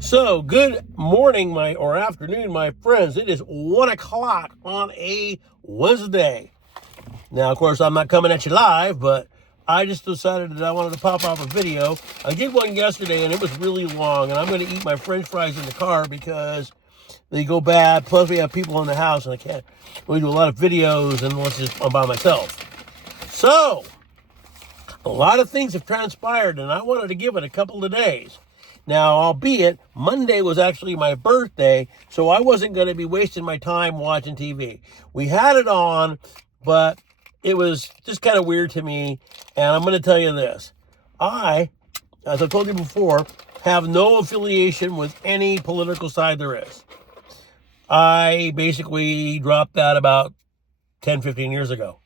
So, good morning, or afternoon, my friends. It is 1 o'clock on a Wednesday. Now, of course, I'm not coming at you live, but I just decided that I wanted to pop off a video. I did one yesterday, and it was really long, and I'm going to eat my French fries in the car because they go bad. Plus, we have people in the house, and I can't really do a lot of videos, and I'm by myself. So, a lot of things have transpired, and I wanted to give it a couple of days. Now, albeit Monday was actually my birthday, so I wasn't going to be wasting my time watching TV. We had it on, but it was just kind of weird to me, and I'm going to tell you this. I, as I told you before, have no affiliation with any political side there is. I basically dropped that about 10, 15 years ago.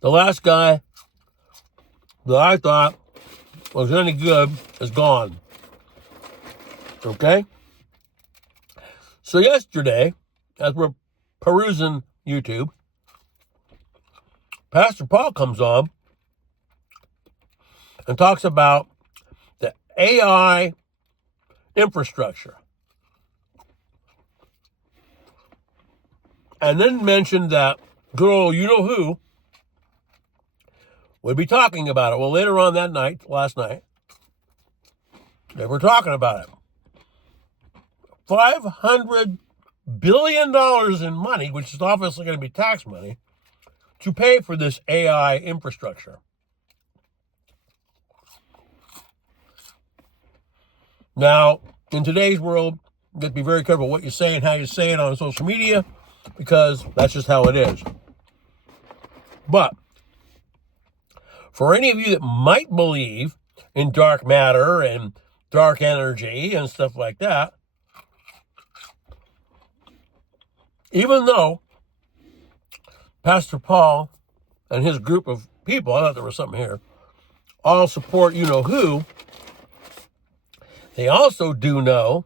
The last guy that I thought was any good is gone. Okay? So yesterday, as we're perusing YouTube, Pastor Paul comes on and talks about the AI infrastructure. And then mentioned that girl, you know who, would be talking about it. Well, later on that night, last night, they were talking about it. $500 billion in money, which is obviously going to be tax money, to pay for this AI infrastructure. Now, in today's world, you have to be very careful what you say and how you say it on social media, because that's just how it is. But for any of you that might believe in dark matter and dark energy and stuff like that, even though Pastor Paul and his group of people, I thought there was something here, all support you know who, they also do know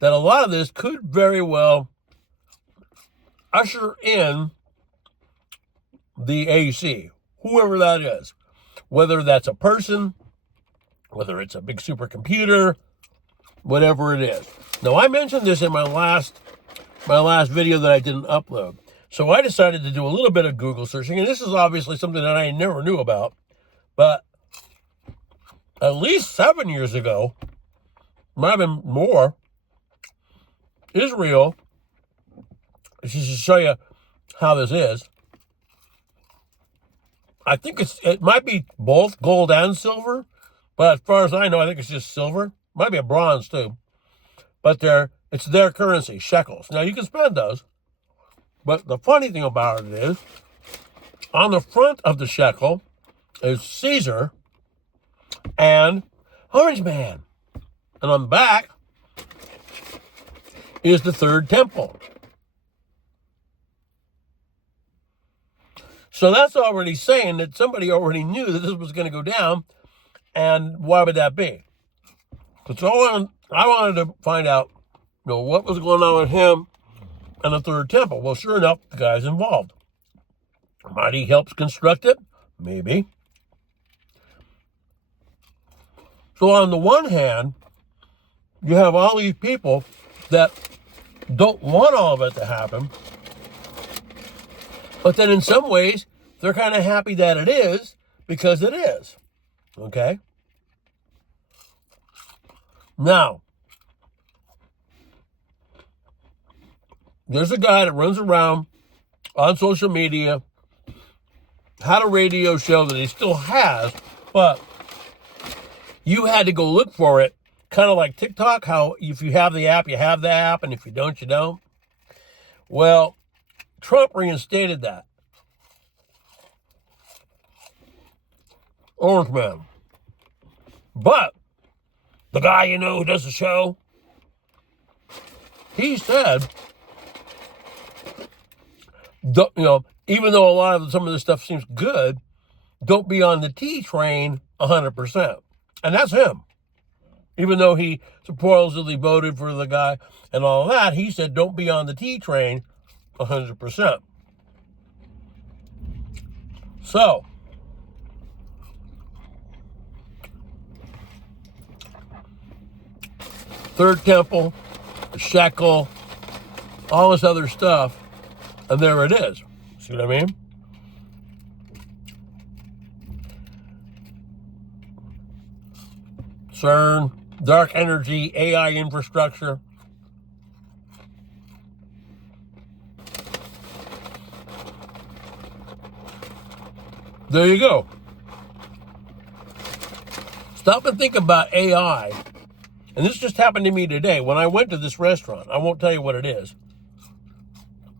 that a lot of this could very well usher in the AC, whoever that is, whether that's a person, whether it's a big supercomputer, whatever it is. Now, I mentioned this in my last video that I didn't upload. So I decided to do a little bit of Google searching, and this is obviously something that I never knew about, but at least 7 years ago, might have been more, Israel, just to show you how this is, I think it might be both gold and silver, but as far as I know, I think it's just silver. Might be a bronze too, but it's their currency, shekels. Now you can spend those, but the funny thing about it is, on the front of the shekel is Caesar and Orange Man, and on the back is the third temple. So that's already saying that somebody already knew that this was going to go down, and why would that be? So I wanted to find out, what was going on with him and the third temple. Well, sure enough, the guy's involved. Might he helps construct it? Maybe. So on the one hand, you have all these people that don't want all of it to happen, but then in some ways, they're kind of happy that it is, because it is. Okay? Now, there's a guy that runs around on social media, had a radio show that he still has, but you had to go look for it, kind of like TikTok, how if you have the app, you have the app, and if you don't, you don't. Well, Trump reinstated that. Orange Man. But the guy who does the show, he said, even though a lot of some of this stuff seems good, don't be on the T train 100%. And that's him. Even though he supposedly voted for the guy and all of that, he said don't be on the T train 100%. So, Third Temple, shekel, all this other stuff, and there it is. See what I mean? CERN, dark energy, AI infrastructure. There you go. Stop and think about AI. And this just happened to me today when I went to this restaurant. I won't tell you what it is.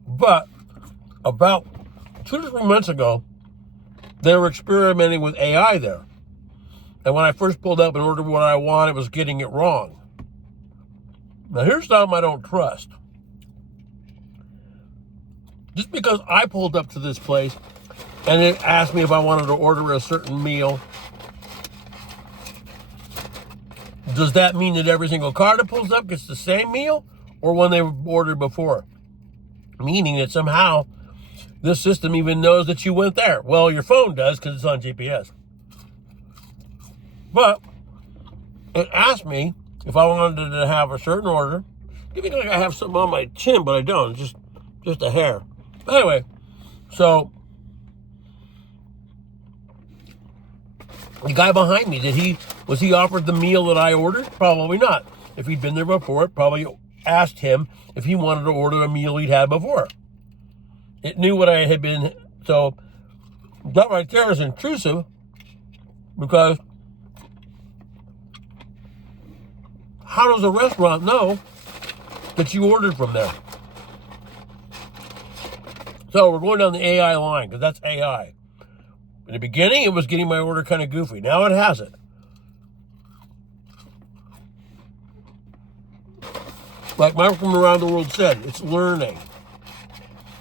But about 2 to 3 months ago, they were experimenting with AI there. And when I first pulled up and ordered what I wanted, it was getting it wrong. Now, here's something I don't trust. Just because I pulled up to this place and it asked me if I wanted to order a certain meal, does that mean that every single car that pulls up gets the same meal or one they ordered before? Meaning that somehow this system even knows that you went there. Well, your phone does because it's on GPS. But it asked me if I wanted to have a certain order. You think like I have something on my chin, but I don't. It's just a hair. Anyway, so the guy behind me, was he offered the meal that I ordered? Probably not. If he'd been there before, it probably asked him if he wanted to order a meal he'd had before. It knew what I had been, so that right there is intrusive because how does a restaurant know that you ordered from there? So we're going down the AI line because that's AI. In the beginning, it was getting my order kind of goofy. Now it hasn't. Like Mike from Around the World said, it's learning.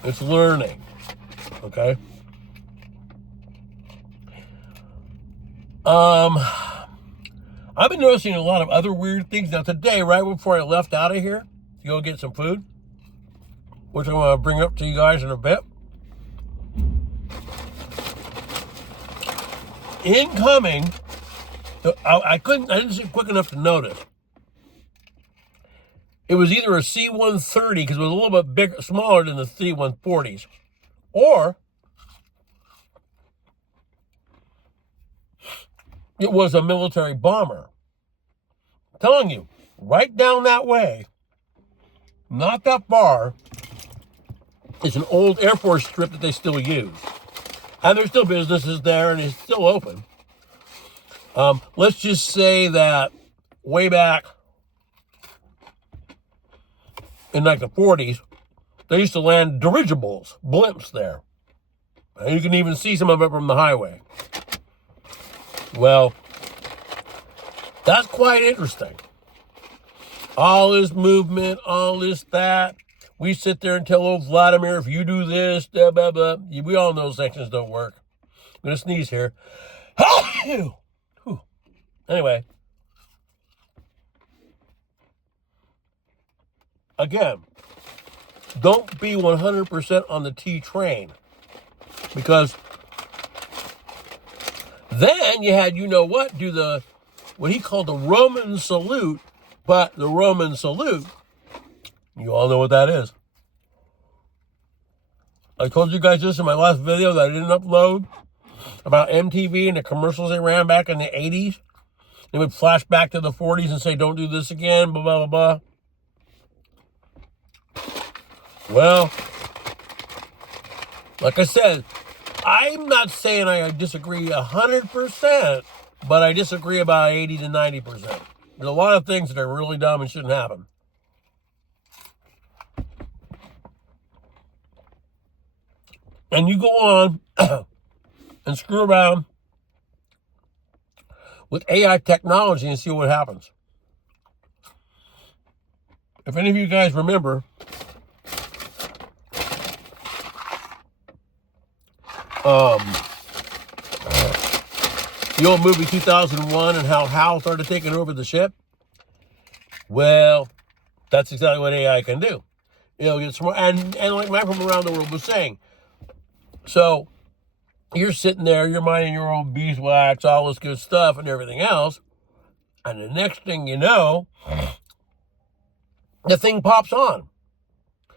It's learning. Okay? I've been noticing a lot of other weird things. Now today, right before I left out of here to go get some food, which I'm going to bring up to you guys in a bit. Incoming, I didn't see it quick enough to notice. It was either a C-130 because it was a little bit bigger, smaller than the C-140s, or it was a military bomber. I'm telling you, right down that way, not that far, is an old Air Force strip that they still use. And there's still businesses there and it's still open. Let's just say that way back in like the 40s, they used to land dirigibles, blimps there. And you can even see some of it from the highway. Well, that's quite interesting. All this movement, all this that. We sit there and tell old Vladimir, if you do this, blah, blah, blah. We all know sections don't work. I'm going to sneeze here. Anyway. Again, don't be 100% on the T train. Because then you had, you know what, do what he called the Roman salute. But the Roman salute, you all know what that is. I told you guys this in my last video that I didn't upload about MTV and the commercials they ran back in the 80s. They would flash back to the 40s and say, don't do this again, blah, blah, blah, blah. Well, like I said, I'm not saying I disagree 100%, but I disagree about 80 to 90%. There's a lot of things that are really dumb and shouldn't happen. And you go on and screw around with AI technology and see what happens. If any of you guys remember, the old movie 2001 and how Hal started taking over the ship, well, that's exactly what AI can do. It'll get smart. And like Mike from Around the World was saying, so you're sitting there, you're minding your own beeswax, all this good stuff and everything else. And the next thing you know, the thing pops on.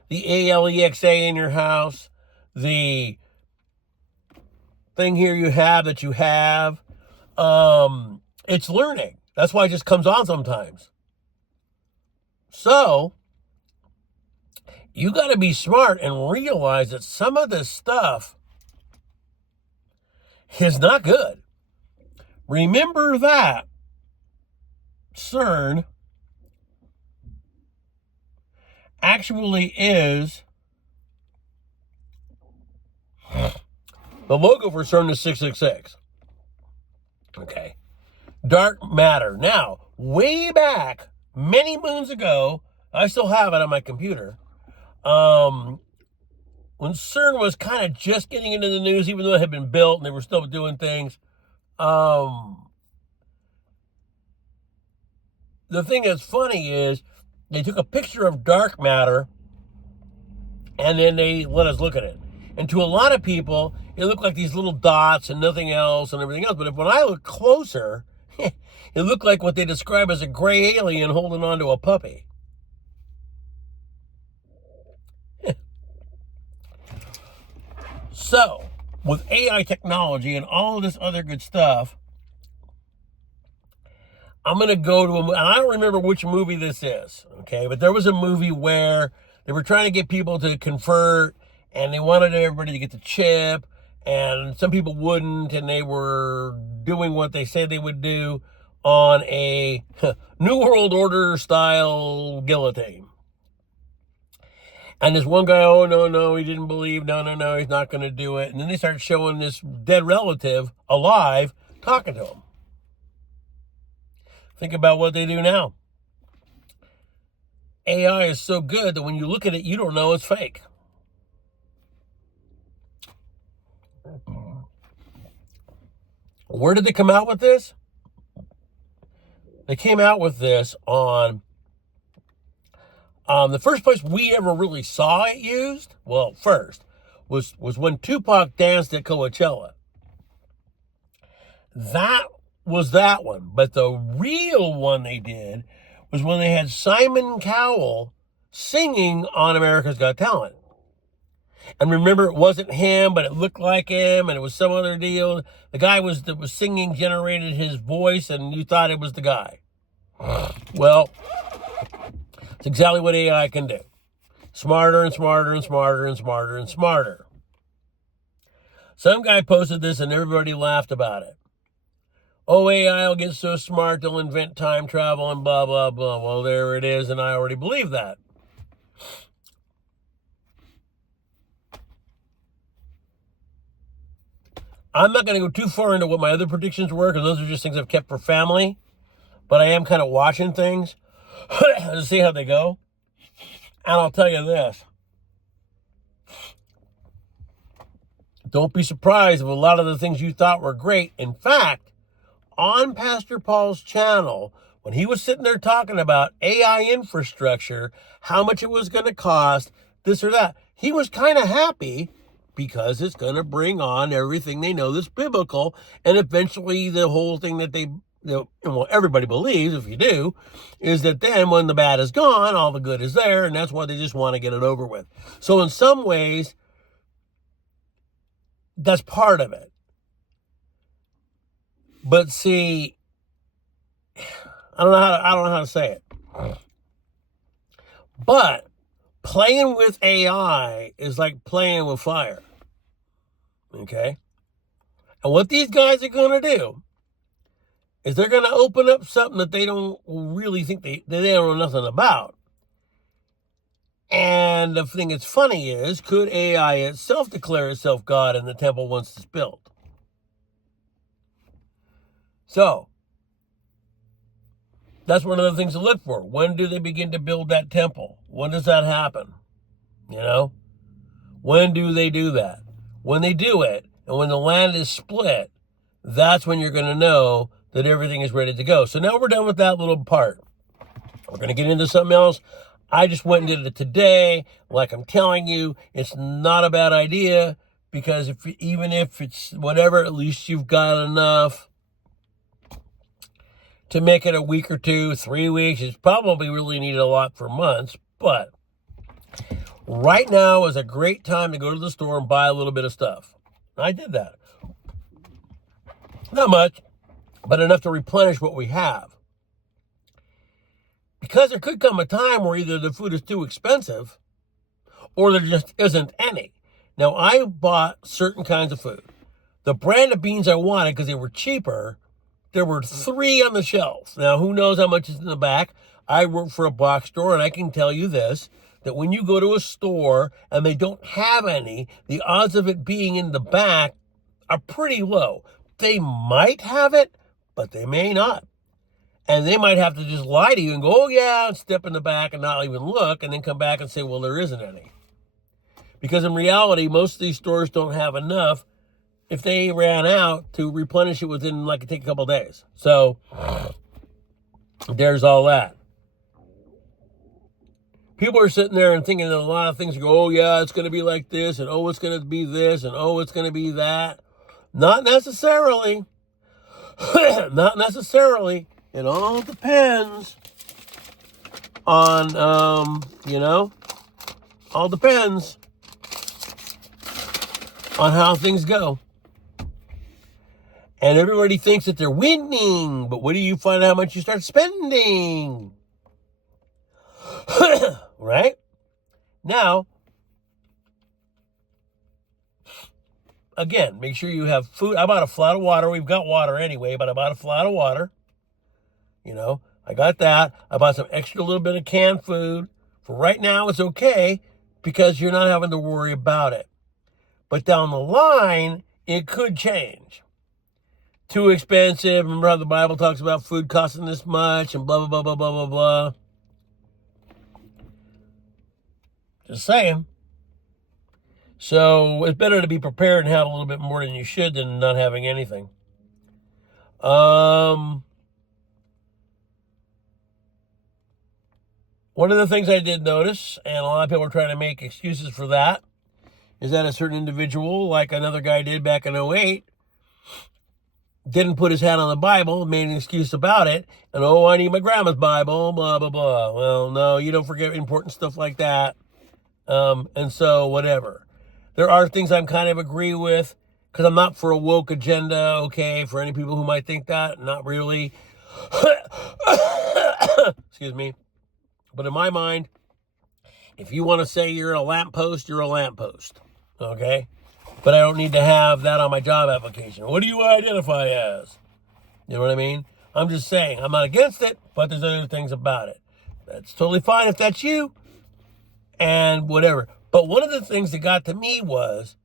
The ALEXA in your house, the thing here you have that you have, it's learning. That's why it just comes on sometimes. So, you got to be smart and realize that some of this stuff is not good. Remember that CERN actually is, the logo for CERN is 666. Okay. Dark matter. Now, way back, many moons ago, I still have it on my computer, when CERN was kind of just getting into the news, even though it had been built and they were still doing things, the thing that's funny is they took a picture of dark matter and then they let us look at it. And to a lot of people, it looked like these little dots and nothing else and everything else. But when I look closer, it looked like what they describe as a gray alien holding on to a puppy. So, with AI technology and all of this other good stuff, I'm going to go to and I don't remember which movie this is, okay? But there was a movie where they were trying to get people to convert, and they wanted everybody to get the chip, and some people wouldn't, and they were doing what they said they would do on a New World Order style guillotine. And this one guy, oh, no, he didn't believe, no, he's not going to do it. And then they started showing this dead relative alive talking to him. Think about what they do now. AI is so good that when you look at it, you don't know it's fake. Where did they come out with this? They came out with this on the first place we ever really saw it used, well, first, was when Tupac danced at Coachella. That was that one. But the real one they did was when they had Simon Cowell singing on America's Got Talent. And remember, it wasn't him, but it looked like him, and it was some other deal. The guy that was singing generated his voice, and you thought it was the guy. Well, it's exactly what AI can do. Smarter and smarter and smarter and smarter and smarter. Some guy posted this and everybody laughed about it. Oh, AI will get so smart they'll invent time travel and blah, blah, blah. Well, there it is, and I already believe that. I'm not going to go too far into what my other predictions were, because those are just things I've kept for family. But I am kind of watching things to see how they go. And I'll tell you this. Don't be surprised if a lot of the things you thought were great. In fact, on Pastor Paul's channel, when he was sitting there talking about AI infrastructure, how much it was going to cost, this or that, he was kind of happy because it's going to bring on everything they know that's biblical, and eventually the whole thing that well, everybody believes, if you do, is that then when the bad is gone, all the good is there, and that's why they just want to get it over with. So in some ways, that's part of it. But see, I don't know how to say it. But playing with AI is like playing with fire. Okay? And what these guys are going to do is they're going to open up something that they don't really think they don't know nothing about. And the thing that's funny is, could AI itself declare itself God in the temple once it's built? So, that's one of the things to look for. When do they begin to build that temple? When does that happen? You know? When do they do that? When they do it, and when the land is split, that's when you're going to know that everything is ready to go. So now we're done with that little part. We're going to get into something else. I just went and did it today. Like I'm telling you, it's not a bad idea, because even if it's whatever, at least you've got enough to make it a week or 2, 3 weeks. It's probably really needed a lot for months, but right now is a great time to go to the store and buy a little bit of stuff. I did that. Not much, but enough to replenish what we have. Because there could come a time where either the food is too expensive or there just isn't any. Now, I bought certain kinds of food. The brand of beans I wanted, because they were cheaper, there were 3 on the shelf. Now, who knows how much is in the back? I work for a box store, and I can tell you this, that when you go to a store and they don't have any, the odds of it being in the back are pretty low. They might have it, but they may not. And they might have to just lie to you and go, oh yeah, and step in the back and not even look, and then come back and say, well, there isn't any. Because in reality, most of these stores don't have enough if they ran out to replenish it within, like, it take a couple of days. So there's all that. People are sitting there and thinking that a lot of things go, oh yeah, it's going to be like this, and oh, it's going to be this, and oh, it's going to be that. Not necessarily. Not necessarily. It all depends on, all depends on how things go. And everybody thinks that they're winning, but what do you find out how much you start spending? Right? Now, again, make sure you have food. I bought a flat of water. We've got water anyway, but I bought a flat of water. I got that. I bought some extra little bit of canned food. For right now, it's okay because you're not having to worry about it. But down the line, it could change. Too expensive. Remember how the Bible talks about food costing this much and blah, blah, blah, blah, blah, blah, blah. Just saying. So it's better to be prepared and have a little bit more than you should than not having anything. One of the things I did notice, and a lot of people are trying to make excuses for that, is that a certain individual, like another guy did back in 2008, didn't put his hand on the Bible, made an excuse about it, and, oh, I need my grandma's Bible, blah, blah, blah. Well, no, you don't forget important stuff like that. And so, whatever. There are things I'm kind of agree with, because I'm not for a woke agenda, okay, for any people who might think that, not really. Excuse me. But in my mind, if you want to say you're a lamppost, you're a lamppost, okay? But I don't need to have that on my job application. What do you identify as? You know what I mean? I'm just saying, I'm not against it, but there's other things about it. That's totally fine if that's you, and whatever. But one of the things that got to me was,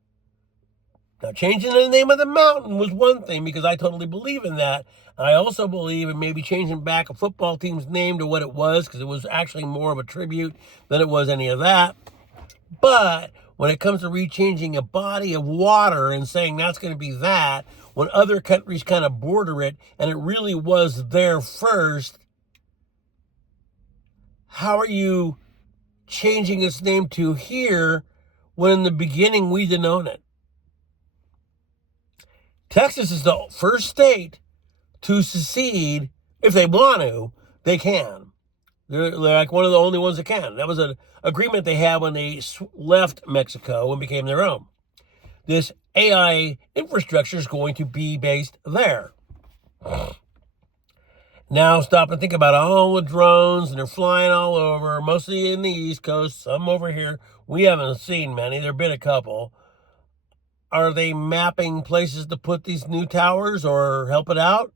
now changing the name of the mountain was one thing, because I totally believe in that. I also believe in maybe changing back a football team's name to what it was, because it was actually more of a tribute than it was any of that. But when it comes to rechanging a body of water and saying that's going to be that, when other countries kind of border it, and it really was there first, how are you changing its name to here when in the beginning we didn't own it? Texas is the first state to secede. If they want to, they can. They're like one of the only ones that can. That was an agreement they had when they left Mexico and became their own. This AI infrastructure is going to be based there. Now stop and think about all the drones, and they're flying all over, mostly in the East Coast, some over here. We haven't seen many. There have been a couple. Are they mapping places to put these new towers or help it out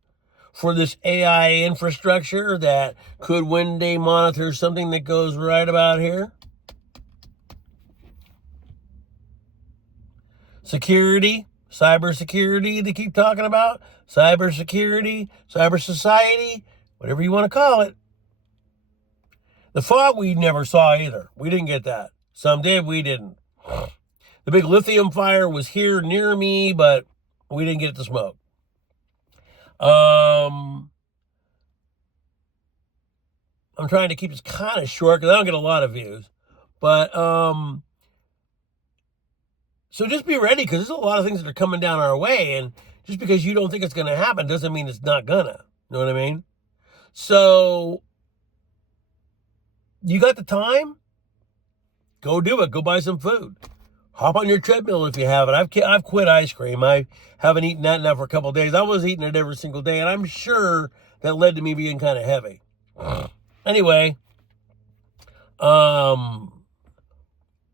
for this AI infrastructure that could one day monitor something that goes right about here? Security, cybersecurity they keep talking about, cybersecurity, cyber society, whatever you want to call it. The fog we never saw either. We didn't get that. Some did, we didn't. The big lithium fire was here near me, but we didn't get the smoke. I'm trying to keep this kind of short because I don't get a lot of views. But, so just be ready, because there's a lot of things that are coming down our way. And just because you don't think it's going to happen doesn't mean it's not gonna. You know what I mean? So, you got the time? Go do it. Go buy some food. Hop on your treadmill if you have it. I've quit ice cream. I haven't eaten that now for a couple of days. I was eating it every single day, and I'm sure that led to me being kind of heavy. Anyway,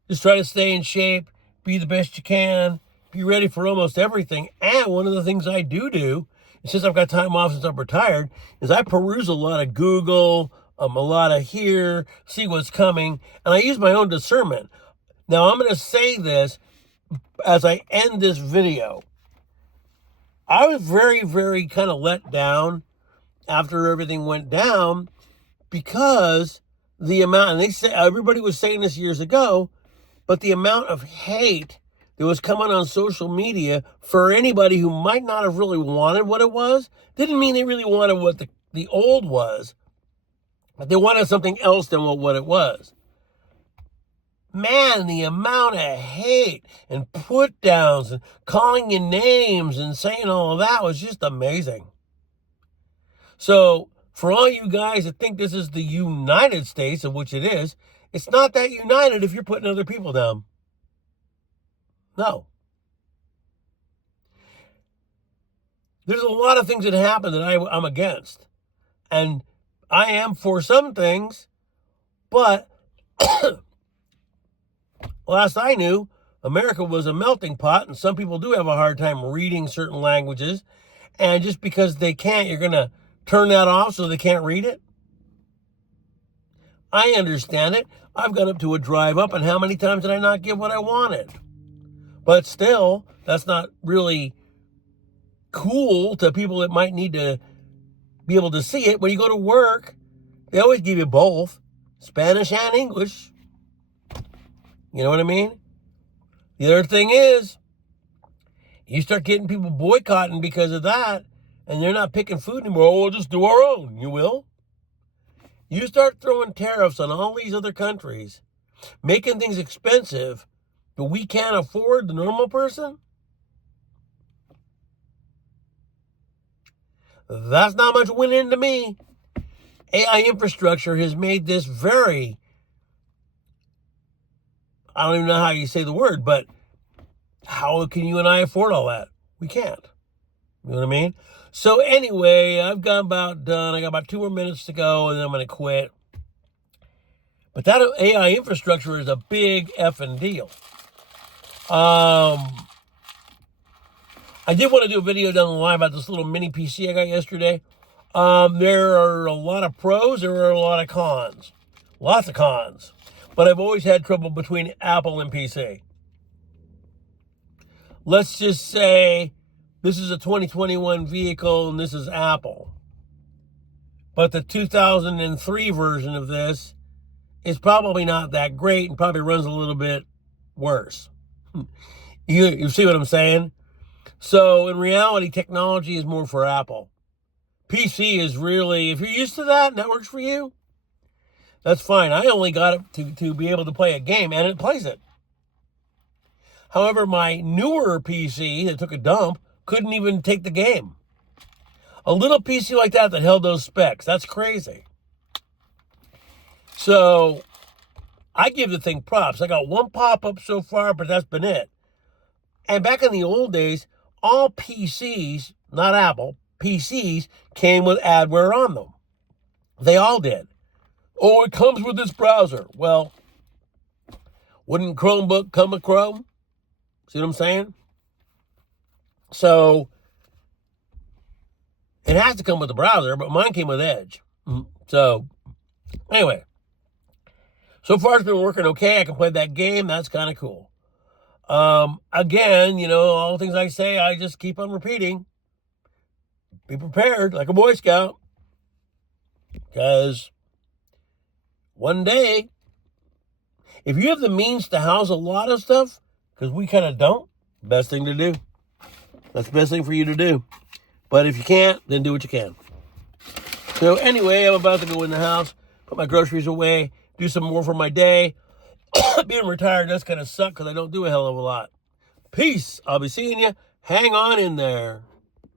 just try to stay in shape, be the best you can, be ready for almost everything. And one of the things I do, since I've got time off since I'm retired, is I peruse a lot of Google, a lot of here, see what's coming, and I use my own discernment. Now, I'm going to say this as I end this video. I was very, very kind of let down after everything went down because the amount, and they say everybody was saying this years ago, but the amount of hate that was coming on social media for anybody who might not have really wanted what it was, didn't mean they really wanted what the old was, but they wanted something else than what it was. Man, the amount of hate and put downs and calling you names and saying all of that was just amazing. So, for all you guys that think this is the United States, of which it is, it's not that united if you're putting other people down. No. There's a lot of things that happen that I'm against. And I am for some things, but last I knew, America was a melting pot, and some people do have a hard time reading certain languages. And just because they can't, you're going to turn that off so they can't read it? I understand it. I've gone up to a drive up, and how many times did I not get what I wanted? But still, that's not really cool to people that might need to be able to see it. When you go to work, they always give you both, Spanish and English. You know what I mean? The other thing is, you start getting people boycotting because of that, and they're not picking food anymore. Oh, we'll just do our own. You will? You start throwing tariffs on all these other countries, making things expensive, but we can't afford the normal person? That's not much winning to me. AI infrastructure has made this very, I don't even know how you say the word, but how can you and I afford all that? We can't. You know what I mean? So anyway, I've got about done. I got about 2 more minutes to go, and then I'm going to quit. But that AI infrastructure is a big effing deal. I did want to do a video down the line about this little mini PC I got yesterday. There are a lot of pros. There are a lot of cons. Lots of cons. But I've always had trouble between Apple and PC. Let's just say this is a 2021 vehicle and this is Apple. But the 2003 version of this is probably not that great and probably runs a little bit worse. You see what I'm saying? So in reality, technology is more for Apple. PC is really, if you're used to that and that works for you, that's fine. I only got it to be able to play a game, and it plays it. However, my newer PC that took a dump couldn't even take the game. A little PC like that held those specs. That's crazy. So I give the thing props. I got one pop-up so far, but that's been it. And back in the old days, all PCs, not Apple, PCs came with adware on them. They all did. Oh, it comes with this browser. Well, wouldn't Chromebook come with Chrome? See what I'm saying? So, it has to come with the browser, but mine came with Edge. So, anyway. So far it's been working okay. I can play that game. That's kind of cool. Again, all the things I say, I just keep on repeating. Be prepared, like a Boy Scout. Because one day, if you have the means to house a lot of stuff, because we kind of don't, best thing to do. That's the best thing for you to do. But if you can't, then do what you can. So anyway, I'm about to go in the house, put my groceries away, do some more for my day. Being retired does kind of suck because I don't do a hell of a lot. Peace. I'll be seeing you. Hang on in there.